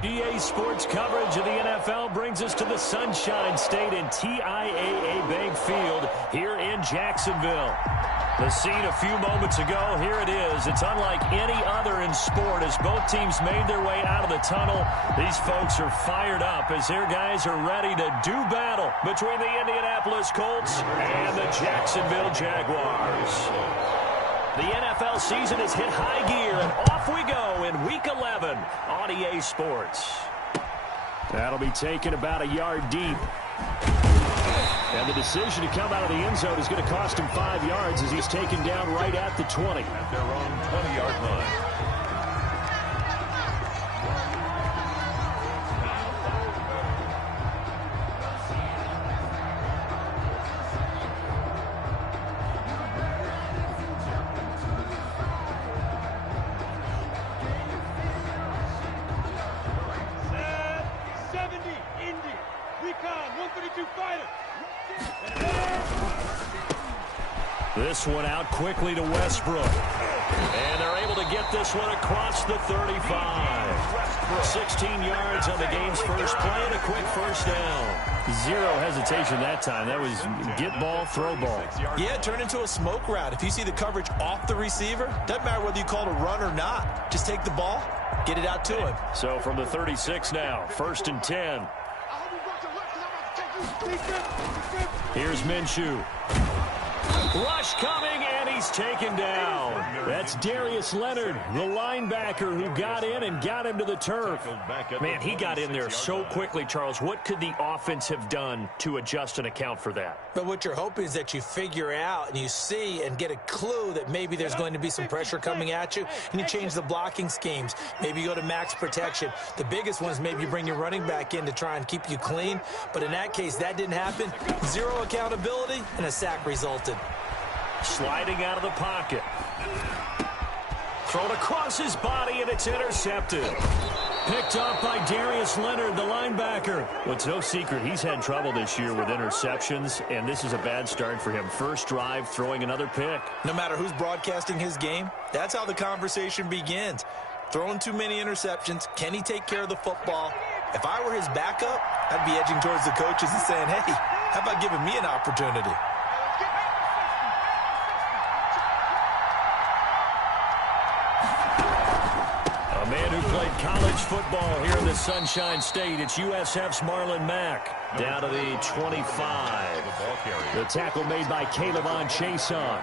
GA Sports coverage of the NFL brings us to the Sunshine State and TIAA Bank Field here in Jacksonville. The scene a few moments ago, here it is. It's unlike any other in sport as both teams made their way out of the tunnel. These folks are fired up as their guys are ready to do battle between the Indianapolis Colts and the Jacksonville Jaguars. The NFL season has hit high gear, and off we go in Week 11 on EA Sports. That'll be taken about a yard deep. And the decision to come out of the end zone is going to cost him 5 yards as he's taken down right at the 20. At their own 20-yard line. This one out quickly to Westbrook. And they're able to get this one across the 35. 16 yards on the game's first play and a quick first down. Zero hesitation that time. That was get ball, throw ball. Yeah, it turned into a smoke route. If you see the coverage off the receiver, doesn't matter whether you call it a run or not. Just take the ball, get it out to him. So from the 36 now, 1st and 10. Here's Minshew. Rush coming, and he's taken down. That's Darius Leonard, the linebacker who got in and got him to the turf. Man, he got in there so quickly, Charles. What could the offense have done to adjust and account for that? But what you're hoping is that you figure out and you see and get a clue that maybe there's going to be some pressure coming at you, and you change the blocking schemes. Maybe you go to max protection. The biggest one is maybe you bring your running back in to try and keep you clean. But in that case, that didn't happen. Zero accountability, and a sack resulted. Sliding out of the pocket. Thrown across his body, and it's intercepted. Picked up by Darius Leonard, the linebacker. Well, it's no secret he's had trouble this year with interceptions, and this is a bad start for him. First drive, throwing another pick. No matter who's broadcasting his game, that's how the conversation begins. Throwing too many interceptions. Can he take care of the football? If I were his backup, I'd be edging towards the coaches and saying, hey, how about giving me an opportunity? College football here in the Sunshine State. It's USF's Marlon Mack down to the 25. The tackle made by Caleb Chason.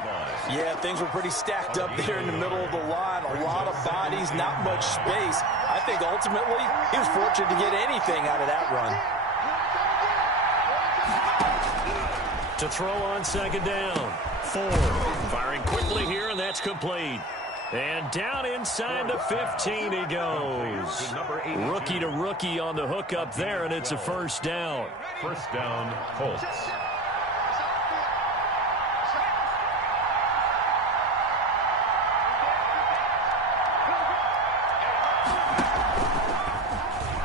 Yeah, things were pretty stacked up there in the middle of the line. A lot of bodies, not much space. I think ultimately he was fortunate to get anything out of that run. To throw on second down. Ford firing quickly here, and that's complete. And down inside the 15 he goes. Rookie to rookie on the hook up there, and it's a first down. First down, Colts.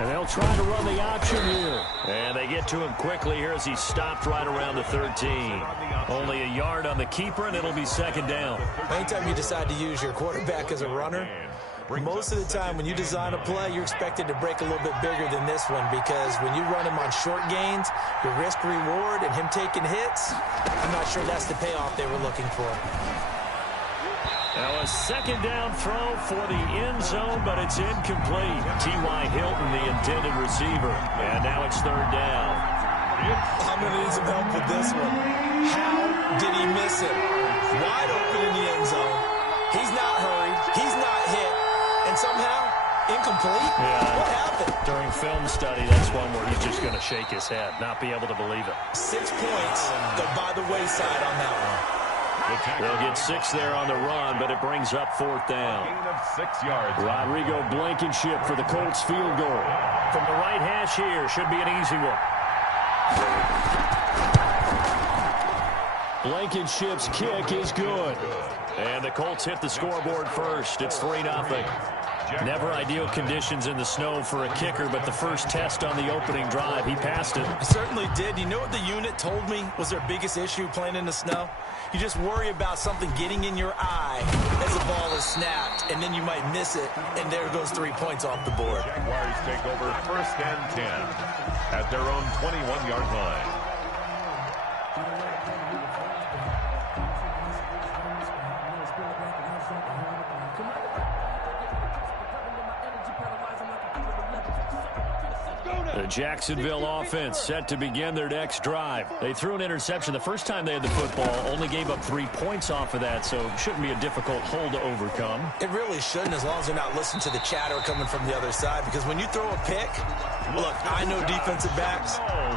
And they'll try to run the option here. And they get to him quickly here as he stopped right around the 13. Only a yard on the keeper, and it'll be second down. Anytime you decide to use your quarterback as a runner, most of the time when you design a play, you're expected to break a little bit bigger than this one, because when you run him on short gains, your risk-reward and him taking hits, I'm not sure that's the payoff they were looking for. Now a second down throw for the end zone, but it's incomplete. T.Y. Hilton, the intended receiver. And now it's third down. I'm going to need some help with this one. How did he miss it? Wide open in the end zone. He's not hurried. He's not hit. And somehow, incomplete? Yeah. What happened? During film study, that's one where he's just going to shake his head, not be able to believe it. 6 points go by the wayside on that one. They'll get 6 there on the run, but it brings up fourth down. Gain of 6 yards. Rodrigo Blankenship for the Colts field goal. From the right hash here, should be an easy one. Blankenship's kick is good. And the Colts hit the scoreboard first. It's 3-0. Never ideal conditions in the snow for a kicker, but the first test on the opening drive, he passed it. He certainly did. You know what the unit told me was their biggest issue playing in the snow? You just worry about something getting in your eye as as the ball is snapped, and then you might miss it, and there goes 3 points off the board. Jaguars take over 1st and 10 at their own 21-yard line. The Jacksonville offense set to begin their next drive. They threw an interception the first time they had the football, only gave up 3 points off of that, so it shouldn't be a difficult hole to overcome. It really shouldn't, as long as they're not listening to the chatter coming from the other side, because when you throw a pick, look, I know defensive backs,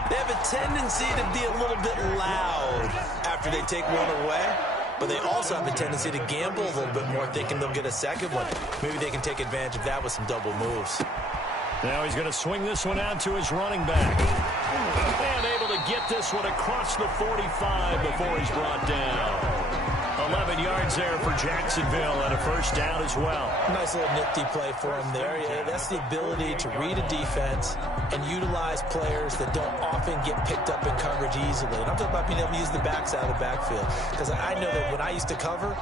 they have a tendency to be a little bit loud after they take one away, but they also have a tendency to gamble a little bit more, thinking they'll get a second one. Maybe they can take advantage of that with some double moves. Now he's going to swing this one out to his running back. And able to get this one across the 45 before he's brought down. 11 yards there for Jacksonville and a first down as well. Nice little nifty play for him there. Yeah, that's the ability to read a defense and utilize players that don't often get picked up in coverage easily. And I'm talking about being able to use the backside of the backfield. Because I know that when I used to cover,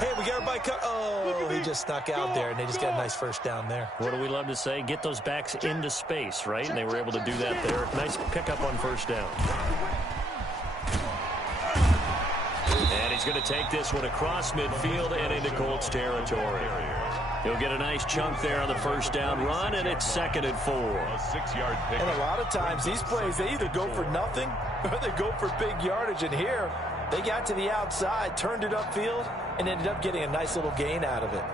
hey, we got everybody cut. Oh, he just snuck out there, and they just got a nice first down there. What do we love to say? Get those backs into space, right? And they were able to do that there. Nice pickup on first down. And he's going to take this one across midfield and into Colts territory. He'll get a nice chunk there on the first down run, and it's 2nd and 4. A 6-yard pick. And a lot of times, these plays, they either go for nothing or they go for big yardage. And here, they got to the outside, turned it upfield, and ended up getting a nice little gain out of it.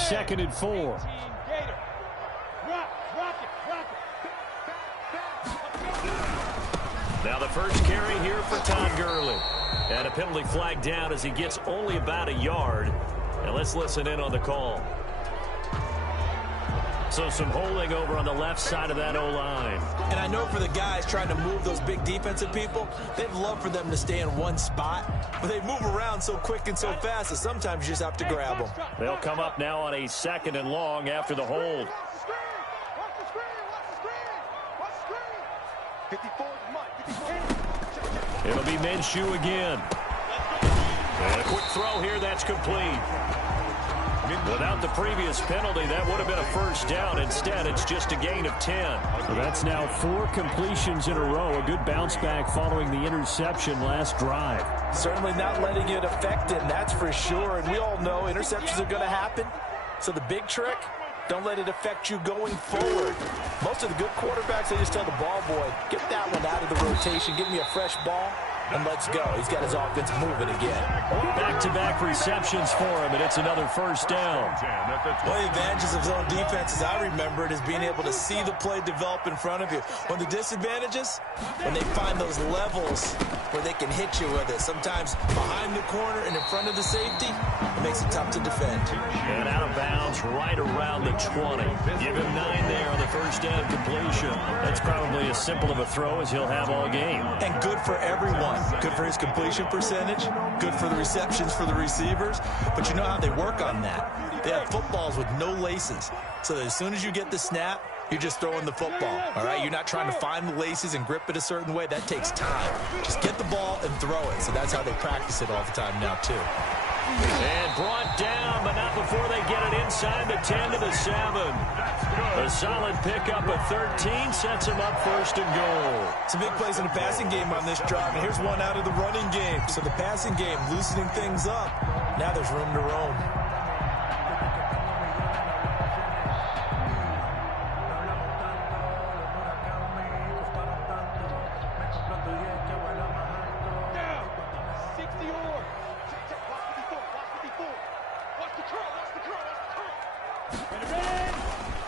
Second and 4. Now the first carry here for Todd Gurley. And a penalty flag down as he gets only about a yard. And let's listen in on the call. So some holding over on the left side of that O-line. And I know for the guys trying to move those big defensive people, they'd love for them to stay in one spot. But they move around so quick and so fast that sometimes you just have to grab them. They'll come up now on a 2nd and long after the hold. It'll be Minshew again. And a quick throw here, that's complete. Without the previous penalty, that would have been a first down. Instead, it's just a gain of 10. So that's now 4 completions in a row. A good bounce back following the interception last drive. Certainly not letting it affect him, that's for sure. And we all know interceptions are going to happen. So the big trick, don't let it affect you going forward. Most of the good quarterbacks, they just tell the ball boy, get that one out of the rotation, give me a fresh ball, and let's go. He's got his offense moving again. Back-to-back receptions for him, and it's another first down. One of the advantages of zone defense, as I remember it, is being able to see the play develop in front of you. One of the disadvantages, when they find those levels where they can hit you with it. Sometimes behind the corner and in front of the safety, it makes it tough to defend. And out of bounds right around the 20. Give him 9 there on the first down completion. That's probably as simple of a throw as he'll have all game. And good for everyone. Good for his completion percentage. Good for the receptions for the receivers. But you know how they work on that. They have footballs with no laces. So that as soon as you get the snap, you're just throwing the football. All right? You're not trying to find the laces and grip it a certain way. That takes time. Just get the ball and throw it. So that's how they practice it all the time now, too. And brought down, but not before they get it inside the 10 to the 7. A solid pickup of 13 sets him up 1st and goal. Some big plays in the passing game on this drive, and here's one out of the running game. So the passing game loosening things up. Now there's room to roam.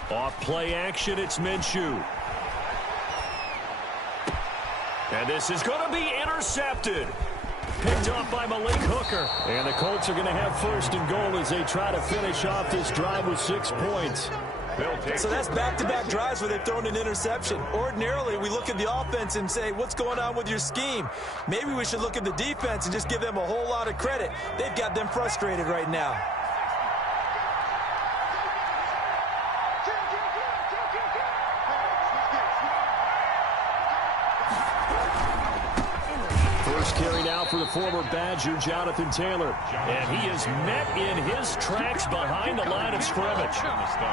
Off play action, it's Minshew. And this is going to be intercepted. Picked off by Malik Hooker. And the Colts are going to have 1st and goal as they try to finish off this drive with 6 points. So that's back-to-back drives where they've thrown an interception. Ordinarily, we look at the offense and say, what's going on with your scheme? Maybe we should look at the defense and just give them a whole lot of credit. They've got them frustrated right now. for the former Badger, Jonathan Taylor. And he is met in his tracks behind the line of scrimmage.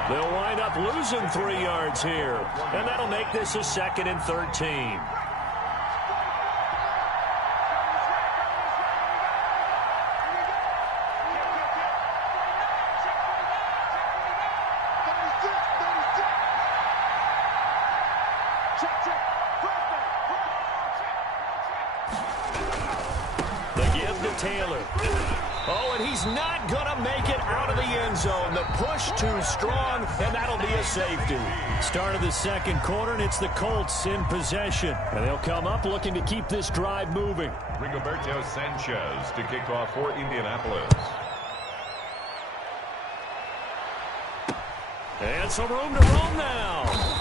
They'll wind up losing 3 yards here. And that'll make this a 2nd and 13. Taylor. Oh, and he's not going to make it out of the end zone. The push too strong, and that'll be a safety. Start of the 2nd quarter, and it's the Colts in possession. And they'll come up looking to keep this drive moving. Rigoberto Sanchez to kick off for Indianapolis. And some room to roam now.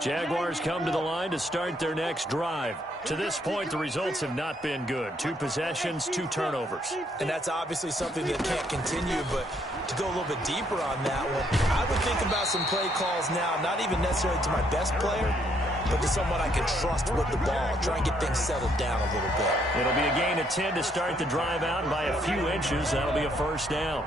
Jaguars come to the line to start their next drive. To this point, the results have not been good. 2 possessions, 2 turnovers. And that's obviously something that can't continue, but to go a little bit deeper on that one, I would think about some play calls now, not even necessarily to my best player, but to someone I can trust with the ball. Try and get things settled down a little bit. It'll be a gain of 10 to start the drive out, and by a few inches, that'll be a 1st down.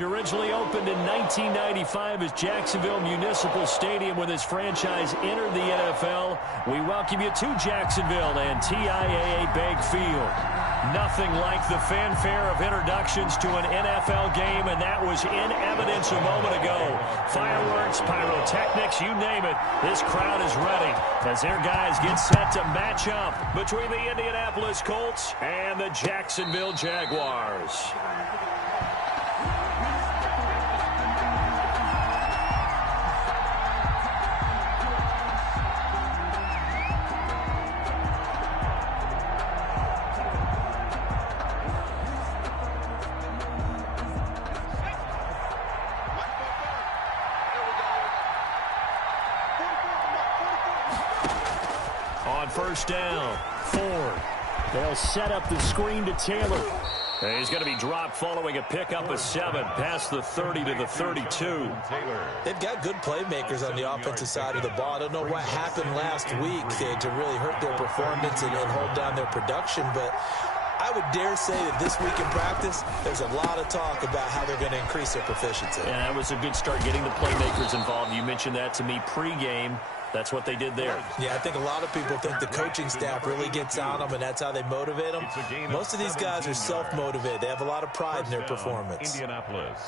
Originally opened in 1995 as Jacksonville Municipal Stadium when this franchise entered the NFL. We welcome you to Jacksonville and TIAA Bank Field. Nothing like the fanfare of introductions to an NFL game, and that was in evidence a moment ago. Fireworks, pyrotechnics, you name it. This crowd is ready as their guys get set to match up between the Indianapolis Colts and the Jacksonville Jaguars. On 1st down, Ford. They'll set up the screen to Taylor. And he's going to be dropped following a pickup of 7 past the 30 to the 32. They've got good playmakers on the offensive side of the ball. I don't know what happened last week to really hurt their performance and hold down their production, but I would dare say that this week in practice, there's a lot of talk about how they're going to increase their proficiency. Yeah, that was a good start getting the playmakers involved. You mentioned that to me pregame. That's what they did there. Yeah, I think a lot of people think the coaching staff really gets on them, and that's how they motivate them. Most of these guys are self-motivated. They have a lot of pride in their performance. Indianapolis.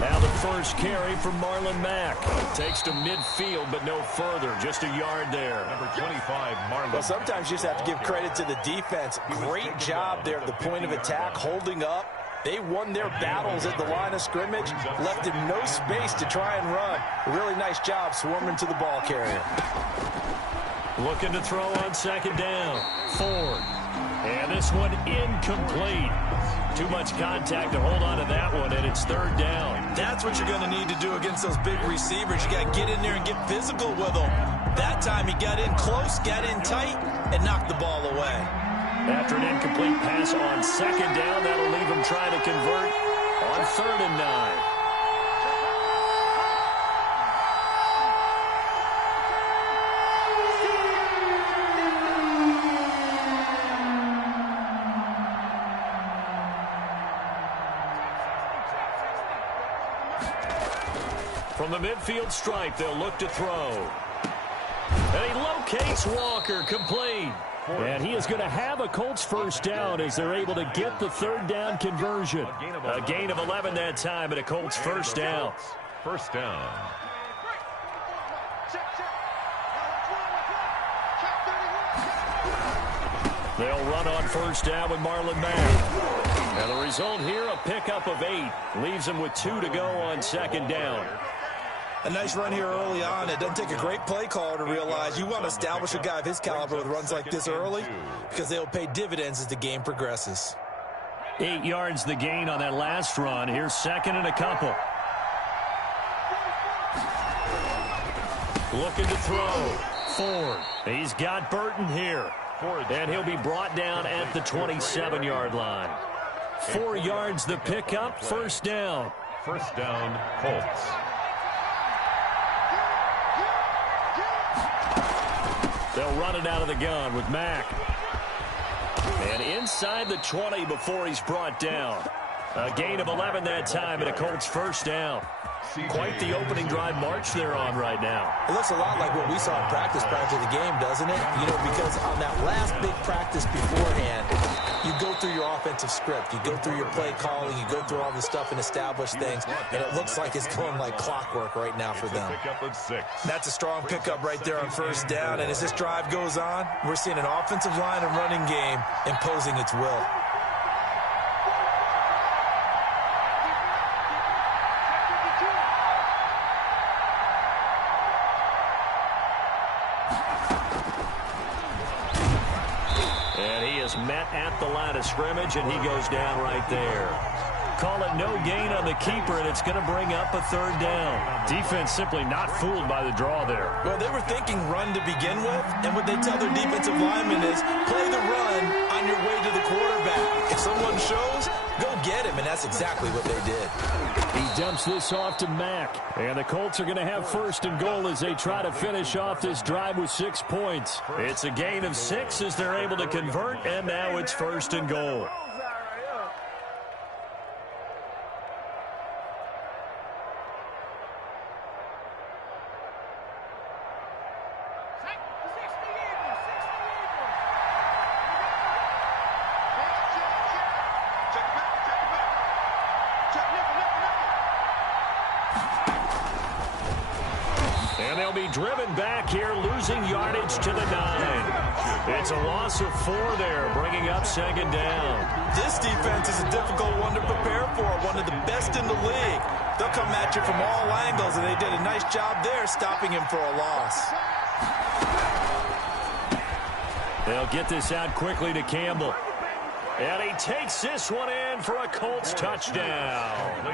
Now the first carry from Marlon Mack. Takes to midfield, but no further. Just a yard there. Number 25, Marlon. Well, sometimes you just have to give credit to the defense. Great job there at the point of attack, holding up. They won their battles at the line of scrimmage, left him no space to try and run. A really nice job swarming to the ball carrier. Looking to throw on second down. Ford. And this one incomplete. Too much contact to hold on to that one, and it's third down. That's what you're going to need to do against those big receivers. You got to get in there and get physical with them. That time he got in close, got in tight, and knocked the ball away. After an incomplete pass on second down, that'll leave him trying to convert on 3rd and 9. From the midfield stripe, they'll look to throw. And he locates Walker, complete. And he is going to have a Colts first down as they're able to get the 3rd down conversion. A gain of 11 that time and a Colts first down. First down. They'll run on first down with Marlon Mack. And the result here, a pickup of 8. Leaves him with 2 to go on second down. A nice run here early on. It doesn't take a great play caller to realize you want to establish a guy of his caliber with runs like this early because they'll pay dividends as the game progresses. 8 yards the gain on that last run. Here's second and a couple. Looking to throw. Ford. He's got Burton here. And he'll be brought down at the 27-yard line. 4 yards the pickup. First down. First down, Colts. They'll run it out of the gun with Mack. And inside the 20 before he's brought down. A gain of 11 that time and a Colts first down. Quite the opening drive march they're on right now. It looks a lot like what we saw in practice prior to the game, doesn't it? You know, because on that last big practice beforehand, you go through your offensive script. You go through your play calling. You go through all the stuff and establish things. And it looks like it's going like clockwork right now for them. That's a strong pickup right there on first down. And as this drive goes on, we're seeing an offensive line and running game imposing its will. Met at the line of scrimmage, and he goes down right there. Call it no gain on the keeper, and it's going to bring up a 3rd down. Defense simply not fooled by the draw there. Well, they were thinking run to begin with, and what they tell their defensive linemen is play the run on your way to the quarterback. If someone shows, go get him, and that's exactly what they did. He dumps this off to Mack, and the Colts are going to have 1st and goal as they try to finish off this drive with 6 points. It's a gain of 6 as they're able to convert, and now it's 1st and goal. Driven back here, losing yardage to the 9. It's a loss of 4 there, bringing up second down. This defense is a difficult one to prepare for, one of the best in the league. They'll come at you from all angles, and they did a nice job there stopping him for a loss. They'll get this out quickly to Campbell. And he takes this one in for a Colts touchdown.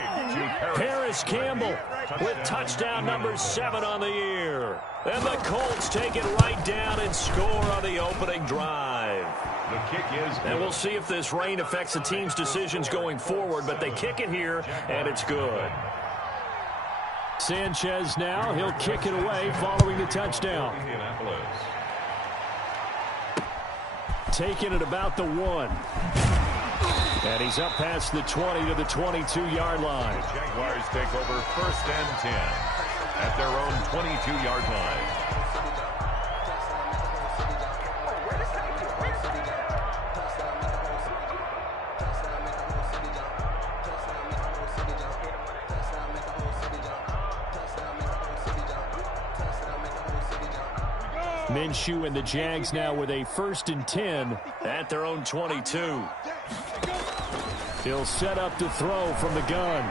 Paris Campbell with touchdown number 7 on the year. And the Colts take it right down and score on the opening drive. The kick is good. And we'll see if this rain affects the team's decisions going forward, but they kick it here, and it's good. Sanchez now, he'll kick it away following the touchdown. Taking it about the 1. And he's up past the 20 to the 22-yard line. The Jaguars take over 1st and 10 at their own 22-yard line. Minshew and the Jags now with a 1st and 10 at their own 22. He'll set up to throw from the gun.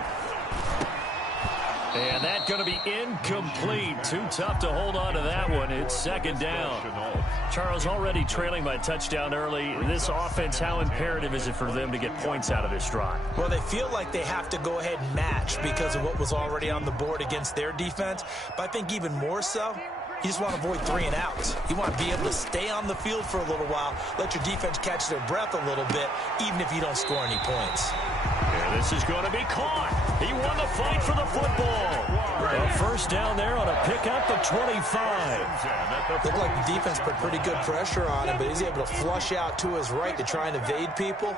And that's going to be incomplete. Too tough to hold on to that one. It's 2nd down. Charles, already trailing by touchdown early. This offense, how imperative is it for them to get points out of this drive? Well, they feel like they have to go ahead and match because of what was already on the board against their defense. But I think even more so, you just want to avoid 3 and outs. You want to be able to stay on the field for a little while, let your defense catch their breath a little bit, even if you don't score any points. Yeah, this is going to be caught. He won the fight for the football. A 1st down there on a pickup of 25. Looked like the defense put pretty good pressure on him, but he's able to flush out to his right to try and evade people.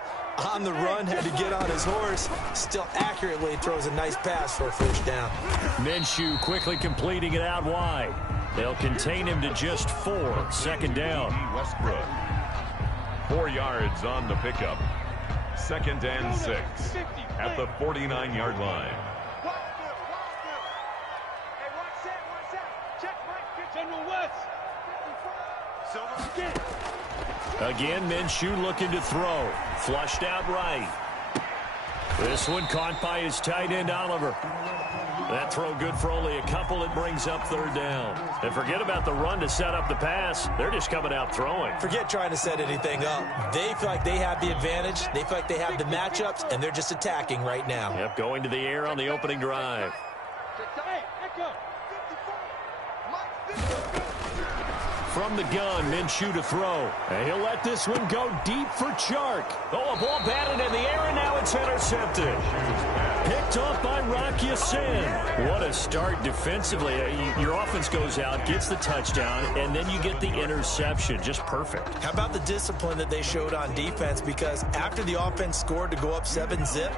On the run, had to get on his horse. Still accurately throws a nice pass for a 1st down. Minshew quickly completing it out wide. They'll contain him to just 4. 2nd down. Westbrook. 4 yards on the pickup. 2nd and 6 at the 49-yard line. Again, Minshew looking to throw. Flushed out right. This one caught by his tight end, Oliver. That throw good for only a couple. It brings up 3rd down. And forget about the run to set up the pass. They're just coming out throwing. Forget trying to set anything up. They feel like they have the advantage. They feel like they have the matchups, and they're just attacking right now. Yep, going to the air on the opening drive. From the gun, Minshew to throw. And he'll let this one go deep for Chark. Oh, a ball batted in the air, and now it's intercepted. Picked off by Rocky Sin. What a start defensively. Your offense goes out, gets the touchdown, and then you get the interception. Just perfect. How about the discipline that they showed on defense? Because after the offense scored to go up 7-zip,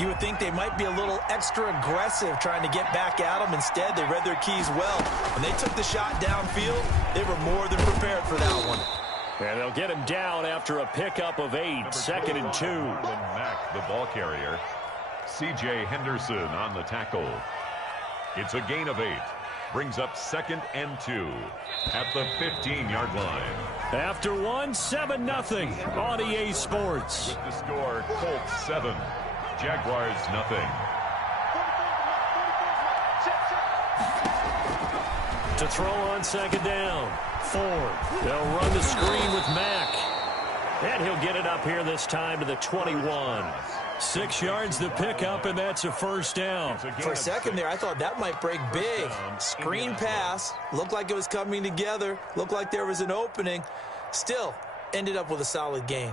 you would think they might be a little extra aggressive trying to get back at them. Instead, they read their keys well. When they took the shot downfield, they were more than prepared for that one. And they'll get him down after a pickup of 8. 2nd and 2. Mack, the ball carrier. C.J. Henderson on the tackle. It's a gain of 8. Brings up 2nd and 2 at the 15-yard line. After 1, 7-0 on EA Sports. With the score, Colts 7, Jaguars 0. To throw on 2nd down. 4. They'll run the screen with Mack. And he'll get it up here this time to the 21. 6 yards the pickup, and that's a 1st down. For a second there, I thought that might break big. Screen pass. Looked like it was coming together. Looked like there was an opening. Still, ended up with a solid gain.